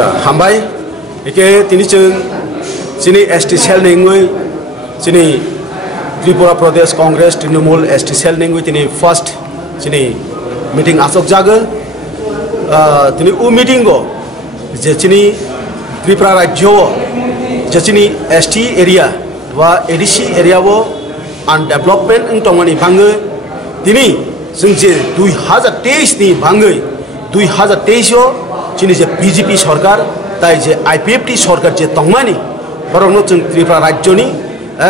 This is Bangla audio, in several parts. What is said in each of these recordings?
আচ্ছা হামবাই একে তিনি চিনি এসটি সেল নেঙ্গুই চিনি ত্রিপুরা প্রদেশ কংগ্রেস তৃণমূল এসটি সেল নেঙ্গুই তিনি ফার্স্ট চিনি মিটিং আসক জাগো তিনি উ মিটিং গো যে চিনি ত্রিপুরা রাজ্য যে চিনি এসটি এরিয়া বা এডিসি এরিয়া ও আনডেভেলপমেন্ট দंगनि बाङै दिनै जों जे 2023 नि बाङै 2023 आव जोंनि जे बीजेपी सरकार ताई जे IPFT सरकार जे दंमानि बरनो जों त्रिपुरा राज्यनि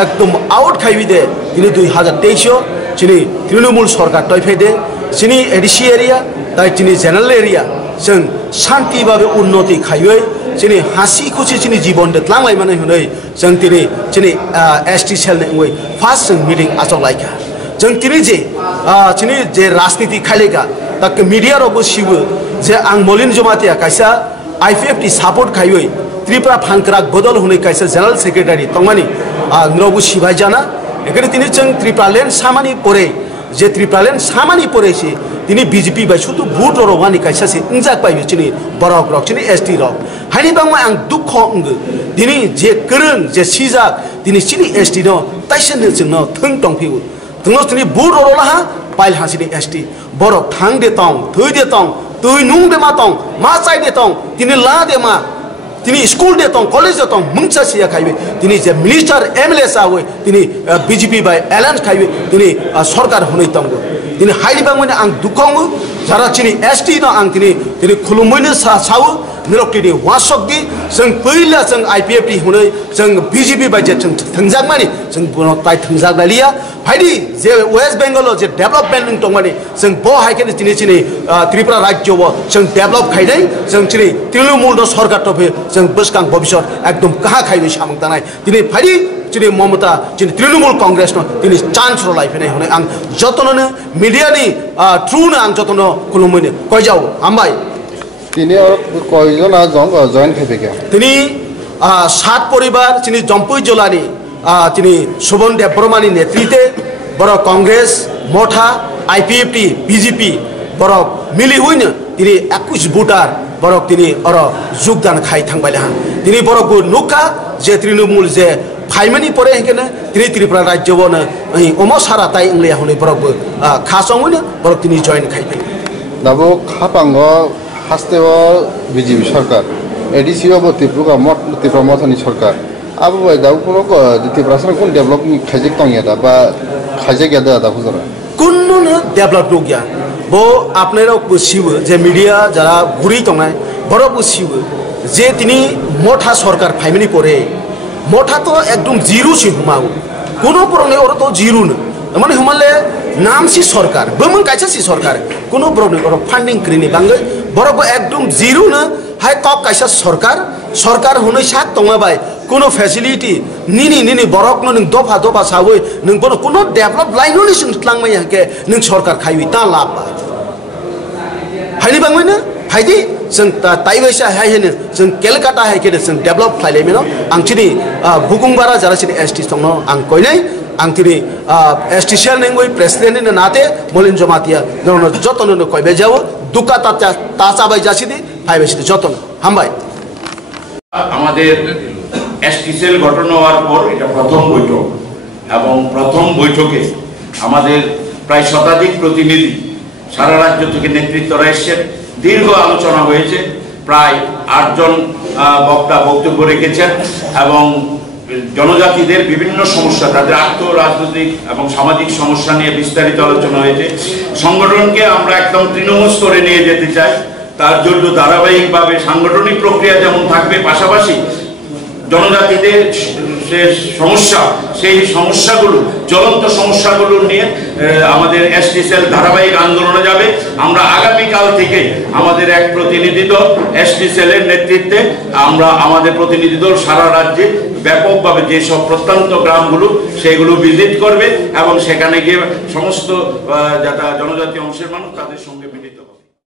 एकदम आउट खाइबिदे दिनै 2023 आव जोंनि तृणमूल सरकार तयफैदे जोंनि एडिसि एरिया ताई जोंनि जेनेरेल एरिया जों शान्ति भाबे उन्नति खाइबै जोंनि हासि खुसि जोंनि जीवन देतलांलायमानै हनै जों दिनै जोंनि एसटी सेल नेङै फार्स्ट जों मिटिं आचक लायखा जों दिनै जे राजनीति खाइलेगा दा मीडिया रबो सिबो जे आं मलिन जमातिया कायसा IPFT सापोर्ट खाइबै त्रिपुरा फानक्राक बदल हनै कायसा जनरल सेक्रेटारि तंमानि नरबो सिबाय जाना एखाने दिनै जों त्रिपुरा लेन्ड सामानि परे जे त्रिपुरा लेन्ड सामानि परेसि दिनै बीजेपी बाय शुद्ध भोट रवानि कायसासे इंजाक बाय चिनि बरक रक चिनि एसटी रक हानि बांमा आं दुख अंगो दिनै जे गोरों जे सिजाक दिनै चिनि एसटी न ताइसन जोंनो थों दंफिउ थोंनो चिनि भोट रलाहा पाइल हासिनि एसटी बरक थां दे तंग थै दे तंग तै नुं दे मा तंग मा चाइ दे तंग दिनै ला दे मा दिनै स्कूल दे तंग कॉलेज दे तंग मुंचा सिया खाइबे दिनै जे मिनिस्टर एमएलए सावै दिनै बीजेपी बाय एलायंस खाइबे दिनै सरकार हुनै तंग दिनै हाइलि बांमैनो आं दुखङो जारा चिनि एसटी न आं दिनै खुलुमैनो सावो निरक्तिनि वासकदि जों पहिला जों IPFT हुनै जों बीजेपी बाय जे थंजागमानि जों बुनो ताइ थंजागलालिया फाइदि जे वेस्ट बेंगल जे डेभलपमेन्ट दंमानि जों ब हाइकेनि चिनि त्रिपुरा राज्य जों डेभलप खाइदै जों चिनि तृणमूल सरकार तफे जों बसकां भविष्यत एकदम कहा खाइबै सामक दानाय दिनै फाइदि चिनि ममता चिनि तृणमूल कांग्रेस न दिनै चान्स रलाइफेनाय हुनै आं जतननो मीडियानि थ्रुनो आं जतन खुलुमैनो कयजाव आमबाय তিনি কয়জন জয়েন খাইবে তিনি 7 পরিবার চিনি জম্পুই জলানি চিনি সুবন দেববর্মানি নেতৃত্বে বড় কংগ্রেস মঠা IPFT बीजेपी বড় মিলি হইনো তিনি 21 ভোটার বড় তিনি অর যোগদান খাই থাংবাইলা তিনি বড় নুখা যে তৃণমূল যে ফাইমানি পরে হেকেনে তিনি ত্রিপুরা রাজ্যবনো অম সারা তাই ইংলিয়া হলে বড় খাসংইনো বড় তিনি জয়েন খাইবে দাবো খাপাঙ্গ হাস্তেও বিজেপি সরকার এডিসি ত্রিপুরা মথানি সরকার আবু ভাই দাও কোনো ত্রিপুরা কোন ডেভেলপ খাইজে টংয়া বা খাইজে গেদা দা হুজরা কোন ডেভেলপ নগিয়া বো আপনারা বুঝিবো যে মিডিয়া যারা ঘুরি টংনায় বড় বুঝিবো যে তিনি মঠা সরকার ফাইমানি পরে মঠা তো একদম জিরো সি হুমাও কোনো প্রণে ওর তো জিরো না মানে হুমালে नाम सी सरकार बमन कायसा सी सरकार कोनो प्रॉब्लम और फंडिंग क्रिनि बांगै बरको एकदम जीरो न हाय कप कायसा सरकार हुनै साक तंगाबाय कोनो फैसिलिटी निनि बरक न दफा दफा सावै नों कोनो डेभलप लाइन नि सिंथलांमै हाके नों सरकार खाइबि ता लाब हायनि बांगै न फाइदि जों ताइबायसा हायहेनो जों केलकाता हायकेनो जों डेभलप खाइलायमेनो आं चिनि बुकुंबारा जारा चिनि एसटी संनो आं कयनाय आं दिनै एसटी सेल नेङै प्रेसिडेन्टनि नाते मलिन जमातिया नरनो जतननो कयबे जाओ दुका ताचाबाय जासिदि फाइबासिदि जतन हामबाय আমাদের এসটি সেল গঠন হওয়ার পর এটা প্রথম বৈঠক এবং প্রথম বৈঠকে আমাদের প্রায় শতাধিক প্রতিনিধি সারা রাজ্য থেকে নেতৃত্বরা এসেছেন দীর্ঘ আলোচনা হয়েছে প্রায় 8 জন বক্তা বক্তব্য রেখেছেন এবং জনজাতিদের বিভিন্ন সমস্যা তাদের আর্থ রাজনৈতিক এবং সামাজিক সমস্যা নিয়ে বিস্তারিত আলোচনা হয়েছে সংগঠনকে আমরা একদম তৃণমূল স্তরে নিয়ে যেতে চাই তার জন্য ধারাবাহিকভাবে সাংগঠনিক প্রক্রিয়া যেমন থাকবে পাশাপাশি জনজাতিদের যে সমস্যা সেই সমস্যাগুলো জ্বলন্ত সমস্যাগুলো নিয়ে আমাদের এসটি সেল ধারাবাহিক আন্দোলনে যাবে আমরা আগামী কাল থেকে আমাদের এক প্রতিনিধি দল এসটি সেলের নেতৃত্বে আমরা আমাদের প্রতিনিধি দল সারা রাজ্যে ব্যাপকভাবে যে সব প্রত্যন্ত গ্রামগুলো সেগুলো ভিজিট করবে এবং সেখানে গিয়ে সমস্ত যারা জনজাতি অংশের মানুষ তাদের সঙ্গে মিলিত